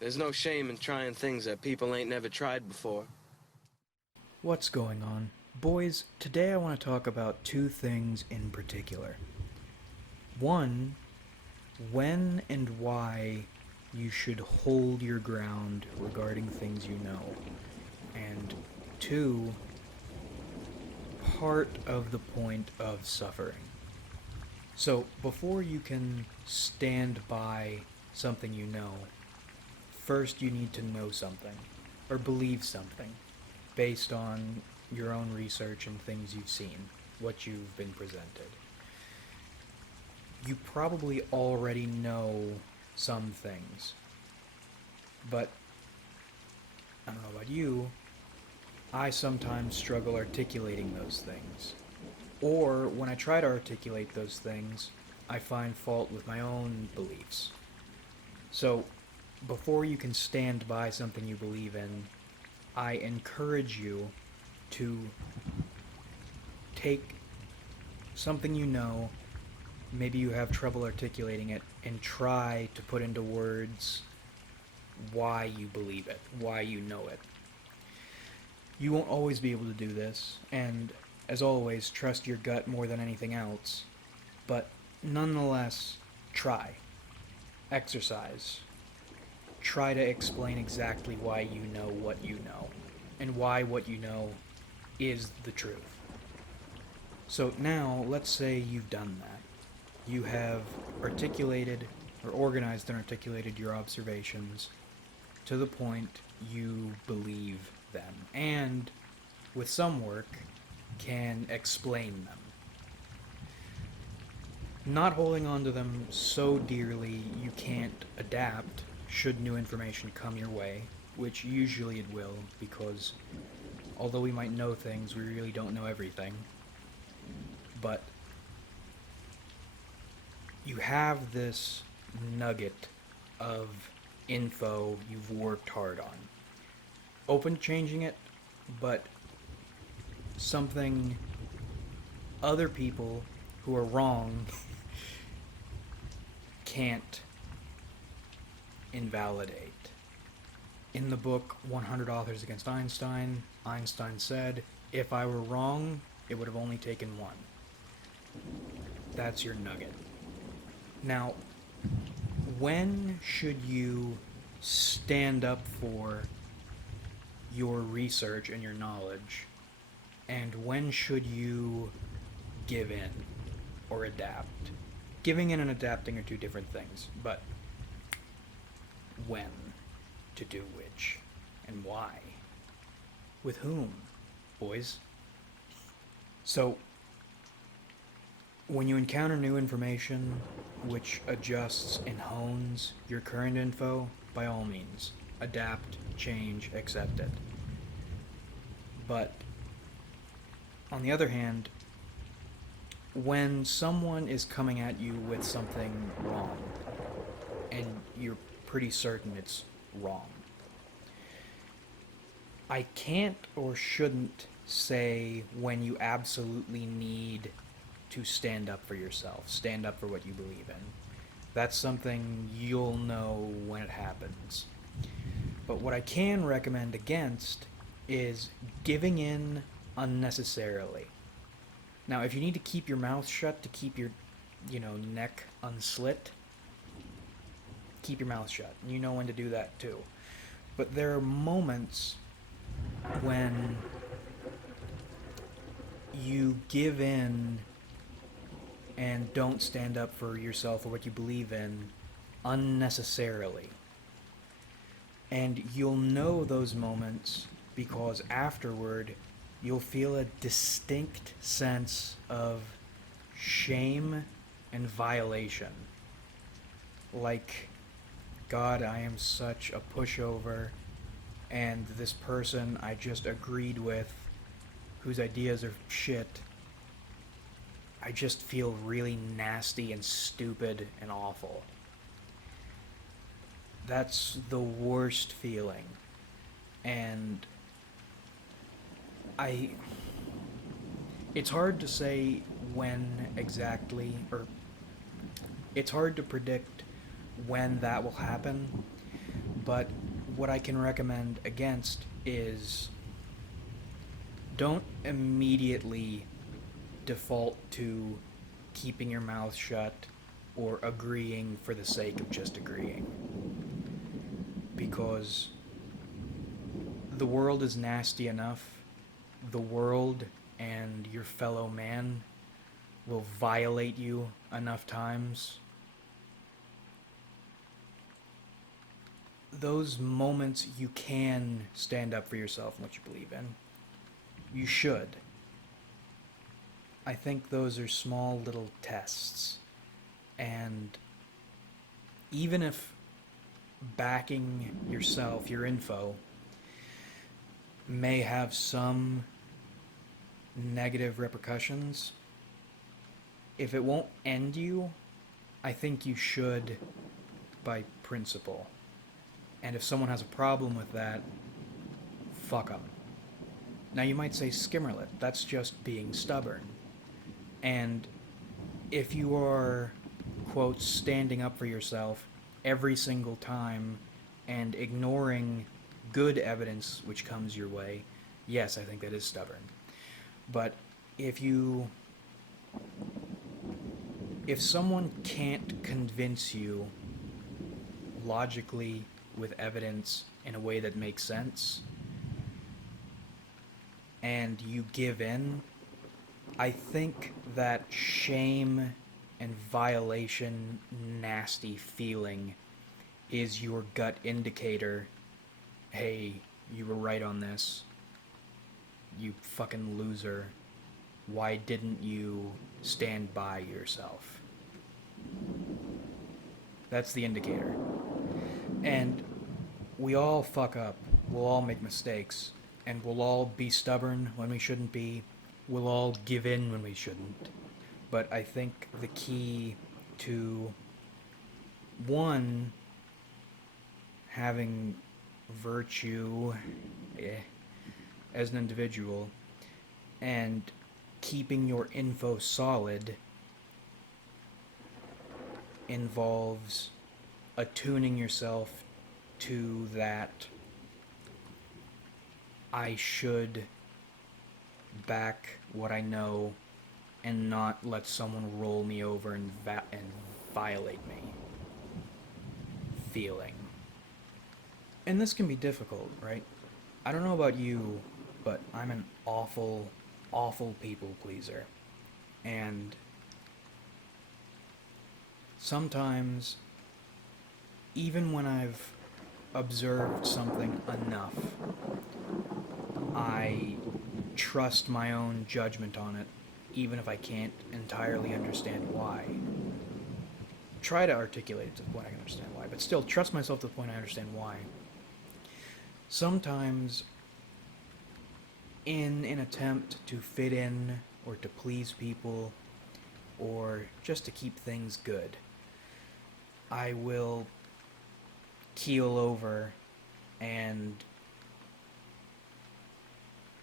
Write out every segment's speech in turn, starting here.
There's no shame in trying things that people ain't never tried before. What's going on? Boys, today I want to talk about two things in particular. One, when and why you should hold your ground regarding things you know. And two, part of the point of suffering. So, before you can stand by something you know, first you need to know something, or believe something, based on your own research and things you've seen, what you've been presented. You probably already know some things, but I don't know about you, I sometimes struggle articulating those things. Or when I try to articulate those things, I find fault with my own beliefs. So, before you can stand by something you believe in, I encourage you to take something you know, maybe you have trouble articulating it, and try to put into words why you believe it, why you know it. You won't always be able to do this, and as always, trust your gut more than anything else, but nonetheless, try. Exercise. Try to explain exactly why you know what you know, and why what you know is the truth. So now, let's say you've done that. You have articulated, or organized and articulated your observations to the point you believe them, and with some work, can explain them. Not holding on to them so dearly you can't adapt should new information come your way, which usually it will, because although we might know things, we really don't know everything. But you have this nugget of info you've worked hard on. Open to changing it, but something other people who are wrong can't invalidate. In the book 100 Authors Against Einstein, Einstein said, if I were wrong, it would have only taken one. That's your nugget. Now, when should you stand up for your research and your knowledge, and when should you give in or adapt? Giving in and adapting are two different things, but when to do which and why? With whom, boys? So, when you encounter new information which adjusts and hones your current info, by all means, adapt, change, accept it. But on the other hand, when someone is coming at you with something wrong, and you're pretty certain it's wrong, I can't or shouldn't say when you absolutely need to stand up for yourself, stand up for what you believe in. That's something you'll know when it happens. But what I can recommend against is giving in unnecessarily. Now, if you need to keep your mouth shut to keep your, neck unslit, keep your mouth shut. You know when to do that too. But there are moments when you give in and don't stand up for yourself or what you believe in unnecessarily. And you'll know those moments because afterward you'll feel a distinct sense of shame and violation. Like, God, I am such a pushover, and this person I just agreed with, whose ideas are shit, I just feel really nasty and stupid and awful. That's the worst feeling. And I. It's hard to say when exactly, it's hard to predict when that will happen, But what I can recommend against is don't immediately default to keeping your mouth shut or agreeing for the sake of just agreeing. Because the world is nasty enough. The world and your fellow man will violate you enough times. Those moments you can stand up for yourself and what you believe in. You should. I think those are small little tests. And even if backing yourself, your info, may have some negative repercussions, if it won't end you, I think you should by principle. And if someone has a problem with that, fuck them. Now you might say Skimmerlit, that's just being stubborn. And if you are, quote, standing up for yourself every single time and ignoring good evidence which comes your way, yes, I think that is stubborn. But if someone can't convince you logically with evidence in a way that makes sense, and you give in, I think that shame and violation, nasty feeling is your gut indicator, hey, you were right on this, you fucking loser, why didn't you stand by yourself? That's the indicator. And we all fuck up, we'll all make mistakes, and we'll all be stubborn when we shouldn't be, we'll all give in when we shouldn't. But I think the key to, one, having virtue as an individual and keeping your info solid involves attuning yourself to that I should back what I know and not let someone roll me over and violate me feeling. And this can be difficult, right? I don't know about you, but I'm an awful, awful people pleaser. And sometimes, even when I've observed something enough, I trust my own judgment on it, even if I can't entirely understand why. Try to articulate it to the point I can understand why, but still trust myself to the point I understand why. Sometimes, in an attempt to fit in or to please people or just to keep things good, I will keel over and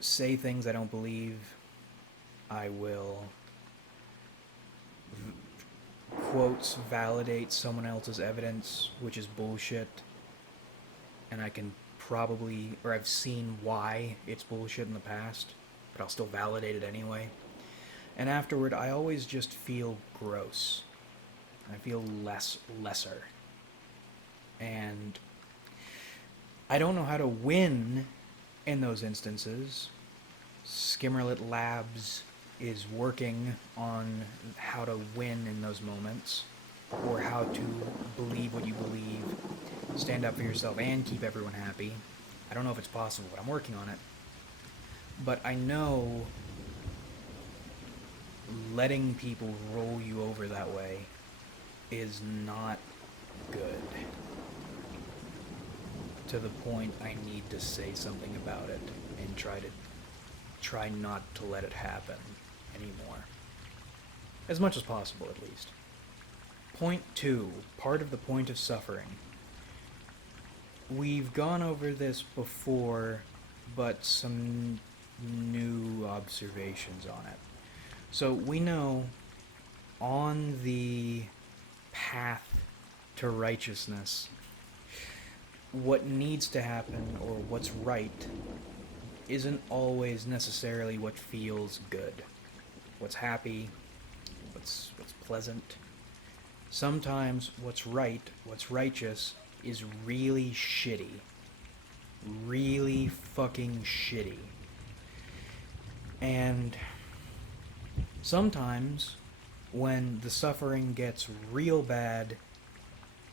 say things I don't believe. I will quotes validate someone else's evidence, which is bullshit, and I can probably, or I've seen why it's bullshit in the past, but I'll still validate it anyway. And afterward, I always just feel gross. I feel lesser. And I don't know how to win in those instances. Skimmerlit Labs is working on how to win in those moments, or how to believe what you believe, stand up for yourself, and keep everyone happy. I don't know if it's possible, but I'm working on it. But I know letting people roll you over that way is not good. To the point I need to say something about it and try not to let it happen anymore. As much as possible, at least. Point 2, part of the point of suffering. We've gone over this before, but some new observations on it. So we know on the path to righteousness, what needs to happen or what's right isn't always necessarily what feels good, what's happy, what's pleasant. Sometimes what's right, what's righteous, is really shitty. Really fucking shitty. And sometimes when the suffering gets real bad,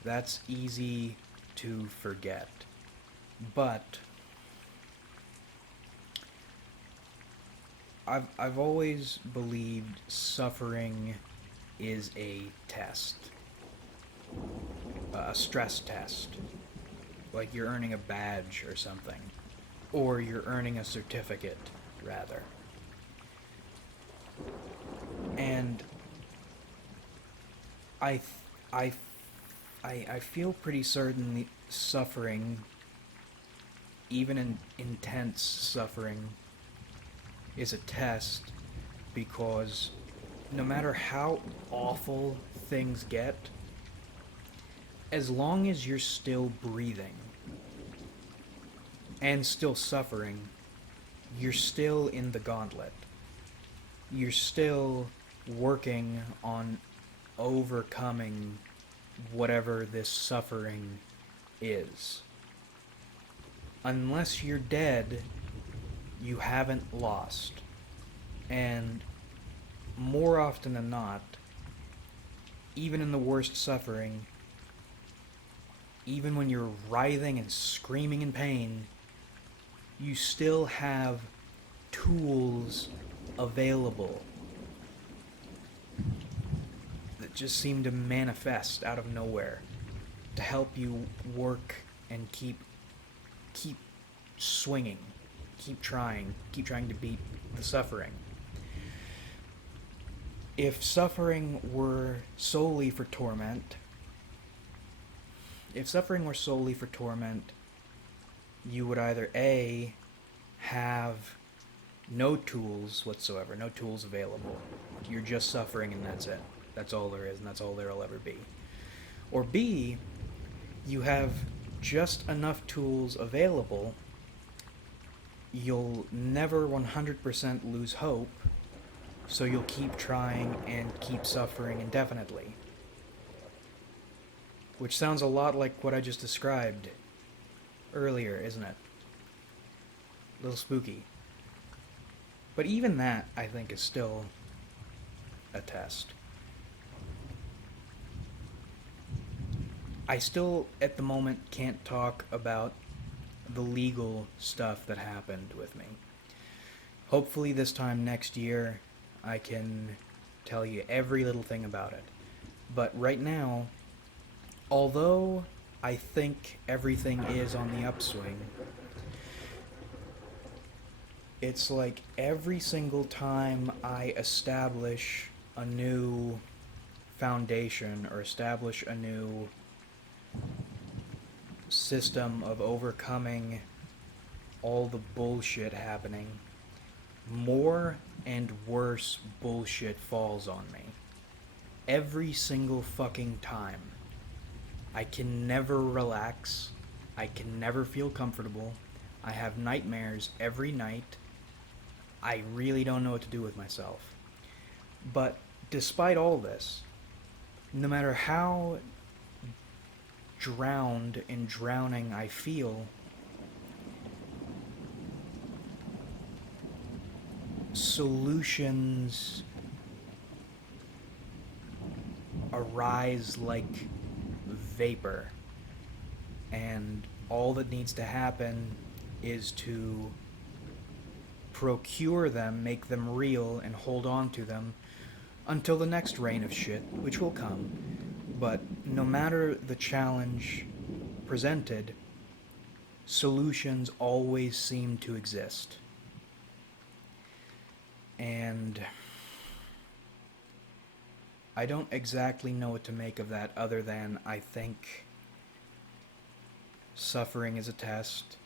that's easy to forget. But I've always believed suffering is a test. A stress test. Like you're earning a badge or something. Or you're earning a certificate, rather. And I, I, I feel pretty certain the suffering, even in intense suffering, is a test, because no matter how awful things get, as long as you're still breathing and still suffering, you're still in the gauntlet. You're still working on overcoming whatever this suffering is. Unless you're dead, you haven't lost. And more often than not, even in the worst suffering, even when you're writhing and screaming in pain, you still have tools available that just seem to manifest out of nowhere to help you work and keep swinging, keep trying to beat the suffering. If suffering were solely for torment, you would either A, have no tools whatsoever, no tools available. You're just suffering and that's it. That's all there is and that's all there'll ever be. Or B, you have just enough tools available, you'll never 100% lose hope, so you'll keep trying and keep suffering indefinitely. Which sounds a lot like what I just described earlier, isn't it? A little spooky. But even that, I think, is still a test. I still, at the moment, can't talk about the legal stuff that happened with me. Hopefully this time next year, I can tell you every little thing about it. But right now, although I think everything is on the upswing, it's like every single time I establish a new foundation or establish a new system of overcoming all the bullshit happening, more and worse bullshit falls on me. Every single fucking time. I can never relax. I can never feel comfortable. I have nightmares every night. I really don't know what to do with myself. But despite all this, no matter how drowned and drowning I feel, solutions arise like vapor, and all that needs to happen is to procure them, make them real, and hold on to them until the next rain of shit, which will come. But no matter the challenge presented, solutions always seem to exist. And I don't exactly know what to make of that, other than I think suffering is a test.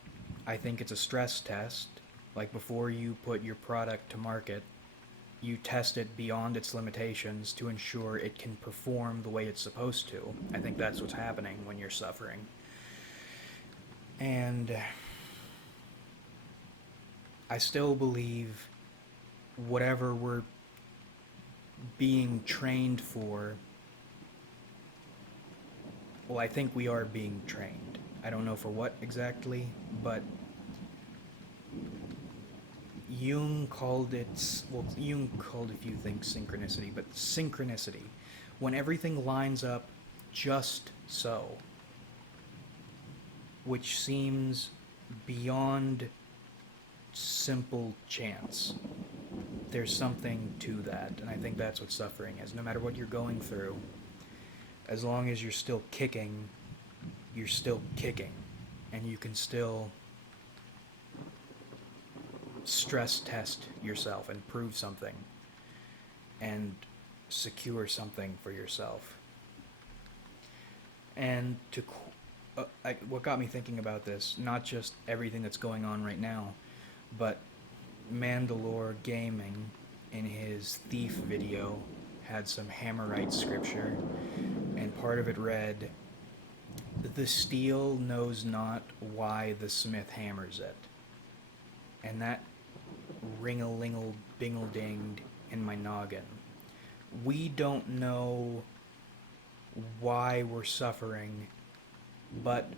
I think it's a stress test. Like, before you put your product to market, you test it beyond its limitations to ensure it can perform the way it's supposed to. I think that's what's happening when you're suffering. And I still believe whatever we're being trained for, well, I think we are being trained. I don't know for what exactly, but Jung called it, well, Jung called a few things synchronicity, but synchronicity, when everything lines up just so, which seems beyond simple chance. There's something to that, and I think that's what suffering is. No matter what you're going through, as long as you're still kicking, and you can still stress test yourself and prove something and secure something for yourself. And what got me thinking about this, not just everything that's going on right now, but Mandalore Gaming in his Thief video had some Hammerite scripture, and part of it read, "The steel knows not why the smith hammers it." And that ring-a-lingle-bingle-dinged in my noggin. We don't know why we're suffering, but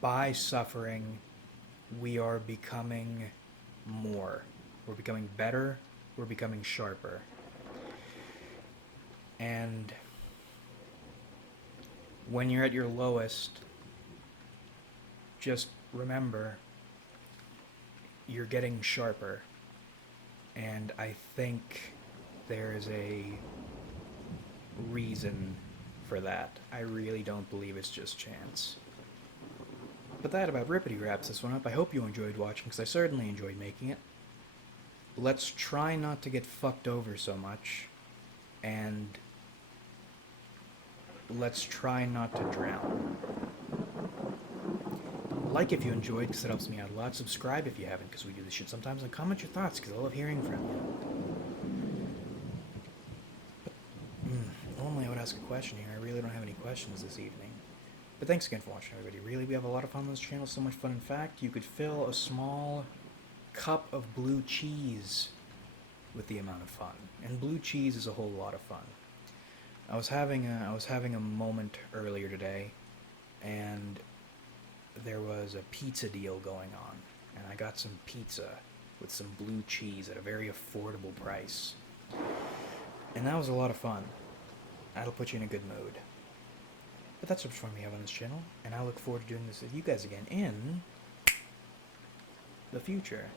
by suffering, we are becoming more. We're becoming better, we're becoming sharper. And when you're at your lowest, just remember, you're getting sharper. And I think there's a reason for that. I really don't believe it's just chance. But that about rippity wraps this one up. I hope you enjoyed watching, because I certainly enjoyed making it. Let's try not to get fucked over so much, and let's try not to drown. Like if you enjoyed, because it helps me out a lot. Subscribe if you haven't, because we do this shit sometimes. And comment your thoughts, because I love hearing from you. But, normally I would ask a question here. I really don't have any questions this evening. But thanks again for watching, everybody. Really, we have a lot of fun on this channel. So much fun. In fact, you could fill a small cup of blue cheese with the amount of fun. And blue cheese is a whole lot of fun. I was having a moment earlier today, and there was a pizza deal going on, and I got some pizza with some blue cheese at a very affordable price. And that was a lot of fun. That'll put you in a good mood. But that's what fun we have on this channel, and I look forward to doing this with you guys again in the future.